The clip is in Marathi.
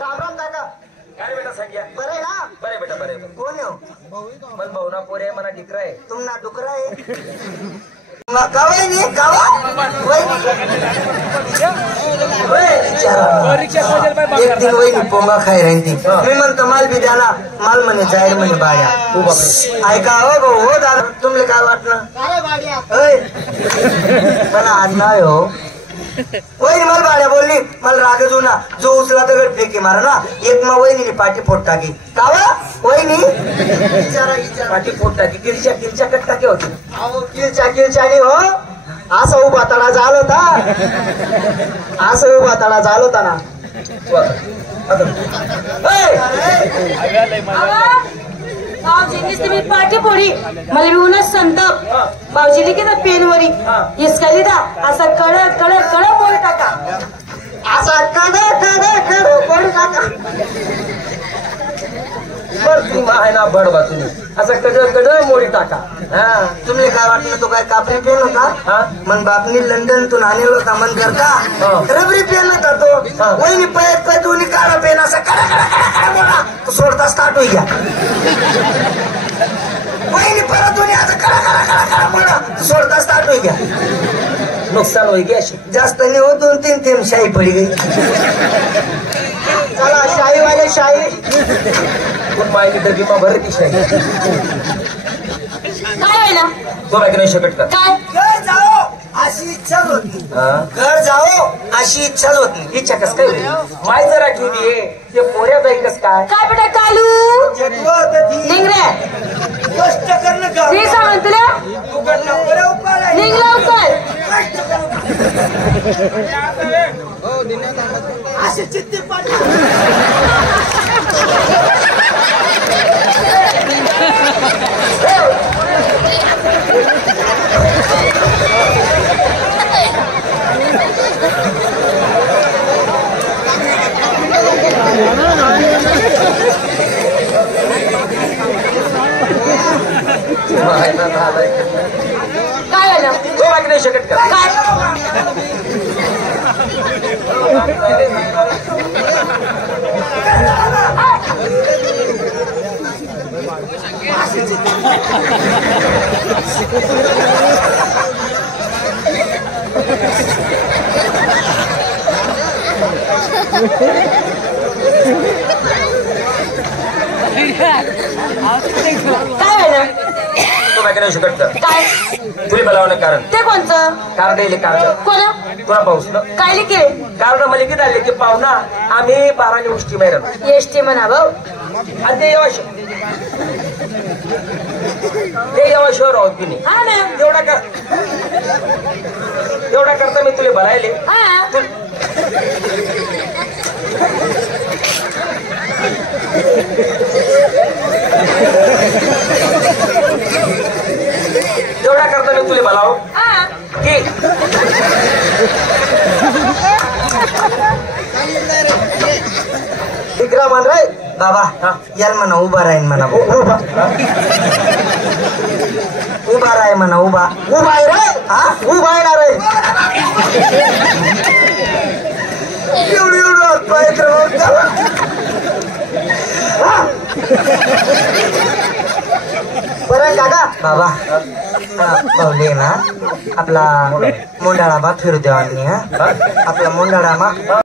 राम राम काका. काय बेटा संख्या बरे ना? बरे बेटा बरे. कोण हो? मन भावना पोरे मना डिकरा आहे. तुम्हाला डुकरा आहे गावाई गावा एक दिन वही पोंगा खाई रही थी. मी म्हणतो माल बी द्या ना. माल म्हणे जाहीर म्हणे बाया. ऐका हो भाऊ हो दादा तुमले काय वाटलं मला आज नाही हो. वहिनी मला भाड्या बोलली मला रागच हो ना. जो उचला दगड फेकी मारा ना. एक मग वहिनी पाठी फोड टाकी कावा वहिनी विचारा पाठी फोड टाकी किरच्या कट टाके होती. अहो किरच्याने हो असं उभा तडा झाला होता. असं उभा तडा झाला होता ना. भाऊजींनी तुम्ही पाठी फोडी मला मिळूनच संताप. भाऊजीने की ना पेनवरी हिसकाली दा असा कळ मोड टाका. असा कड मोड टाका. आहे ना बडबा तुम्ही असं कड मोडी टाका. तुम्ही काय वाटलं तो काय कापरी पेन होता. मन बापनी लंडन तून आणलेला होता मन करता रबरी पेन होता तो. वहिनी पै दोन्ही काळा पेन असा कडा बोला तो सोडता स्टार्ट होई गया. वहिनी परत दोन्ही असं कडा बोला सोडता स्टार्ट होई गया. नुकसान होई गया. जास्त नाही हो 2-3 थेंब शाही पडी गई. चला शाही वाले शाही माहिती डबी मा भर ती शाही काय आहे ना तो बाकी नाही शकत का. काय घर जाओ अशी इच्छा होती. घर जाओ अशी इच्छा होती. इच्छा कस काय माय जरा ठेवली ते पोऱ्या जाई कस काय. काय बेटा कालू निंगरे कष्ट करणं का मी सांग तुला निंग लवकर. अशी चित्ती पाठी काय आहे ना तो बाकी नाही शकत का. काय काय आहे ना तो बाकी नाही शकत का. काय तुला बोलावणं कारण ते कोणचं कार्ड येईल कार्ड कोणा तुला पाऊस ना काय लिखे कार्ड मला किती आले की पाहुणा आम्ही 12 गोष्टी माहिती एसटी म्हणा भाऊ. आणि ते येवाशिवाय राहत की नाही. हा ना एवढा करता मी तुला भरायले. हा एवढा करता मी तुला भलाव हा की इकरा म्हण रे बाबा याल म्हणा उभा राहीन म्हणा. उभा राही म्हणा उभा आहे रे. हा उभा आहे ना रे. एवढं बरं काका बाबा भाऊले ना आपला मोंडाळा बा फिरू द्या. आपला मोंडाळा मा